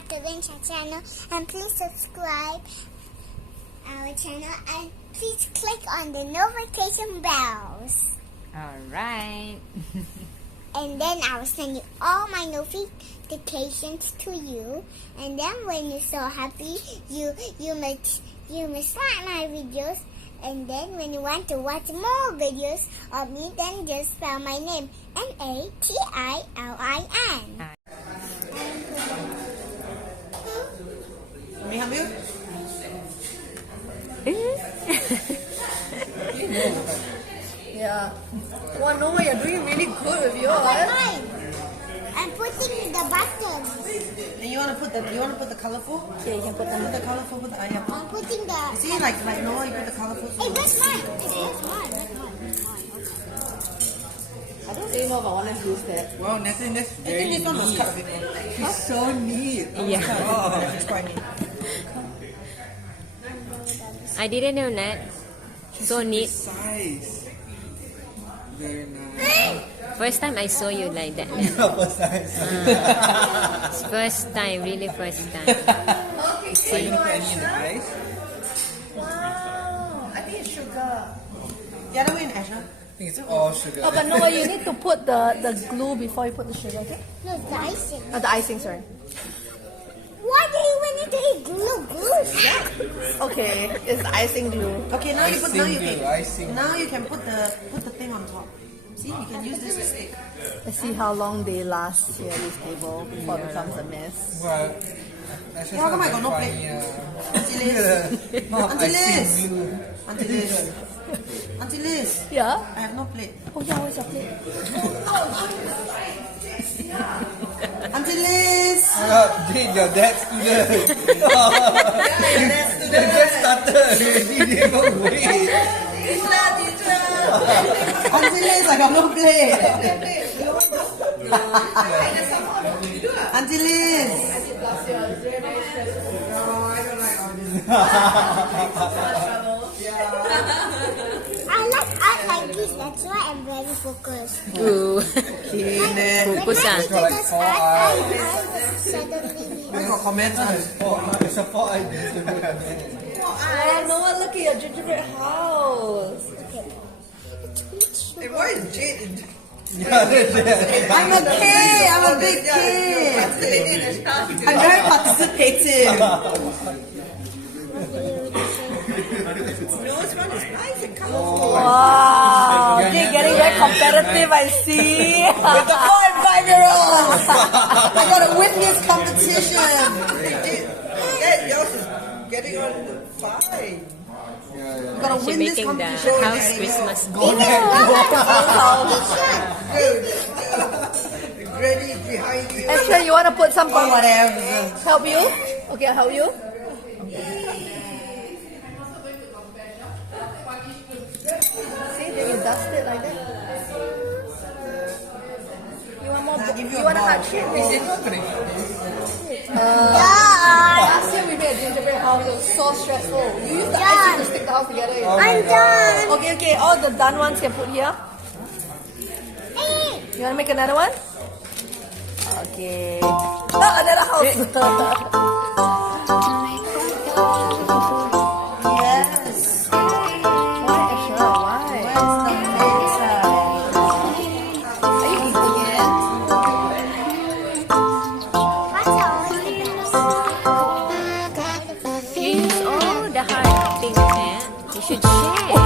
back to Vincha channel, and please subscribe our channel and please click on the notification bells. Alright. And then I will send you all my notifications to you. And then when you're so happy, you must like my videos. And then when you want to watch more videos of me, then just spell my name Natilin. Let me help you? Yeah. Well, no, you're doing really good with yours. I'm putting the button. And you wanna put the colorful? Yeah, you can put them. Put the colorful. Put the yeah. I'm putting the. See, like Noah, you put the colorful. Hey, that's mine. That's mine. I don't really know if I want to use that. Wow, Nathan, that's I very think this one must neat. cut a bit more. It's so neat. Yeah. Oh, It's quite neat. I didn't know that. So neat. size. Very nice. First time I saw you like that. First time. It's first time, really first time. Okay, Are you gonna put any in the ice? Wow. I think it's sugar. The other way in Asher. I think it's all sugar. Oh, but no, you need to put the glue before you put the sugar, okay? No, the icing. The icing, sorry. Why do you want to eat glue? Glue? Okay, it's icing glue. Okay, now you put Icing. now you can put the thing on top. See, you can use this to stick. Let's see how long they last here at this table before it becomes a mess. Well, that's just How come I got not no very plate? funny, Auntie Liz. Icing glue. Auntie Liz. Auntie Liz. Yeah? I have no plate. Oh yeah, where's your plate? Auntie Liz. Jane, your dad's student. They just started already. They didn't wait. Auntie Liz, I got no plate. Auntie Liz. I like art like this. That's why I'm very focused. Ooh. When Focus my ah. teacher does art, I suddenly I got comments on it. It's a 4 items. Oh, Noah, look at your gingerbread house. Why is Jade? Yeah, that's it. I'm a kid. I'm a big kid. I'm very participative. Wow, they're getting very competitive, I see. With the 4 and 5-year-olds. I gotta win this competition. Yours is getting on the 5. Yeah. Gotta She's win this making the competition. house Christmas. Granny is behind you. Esther, you want to put some Or whatever. Help you? Okay, I'll help you. See, then you dust it like that. You want more? You want a heart shape? Last year we made a gingerbread house. It was so stressful. You use the icing to stick the house together. I'm done. Okay. All the done ones can put here. Hey, You want to make another one? Okay. Oh, another house. Yes. Why, Asher? Why? Where's the matter? Are you eating it? what's all You use all the hard things, man. You should share.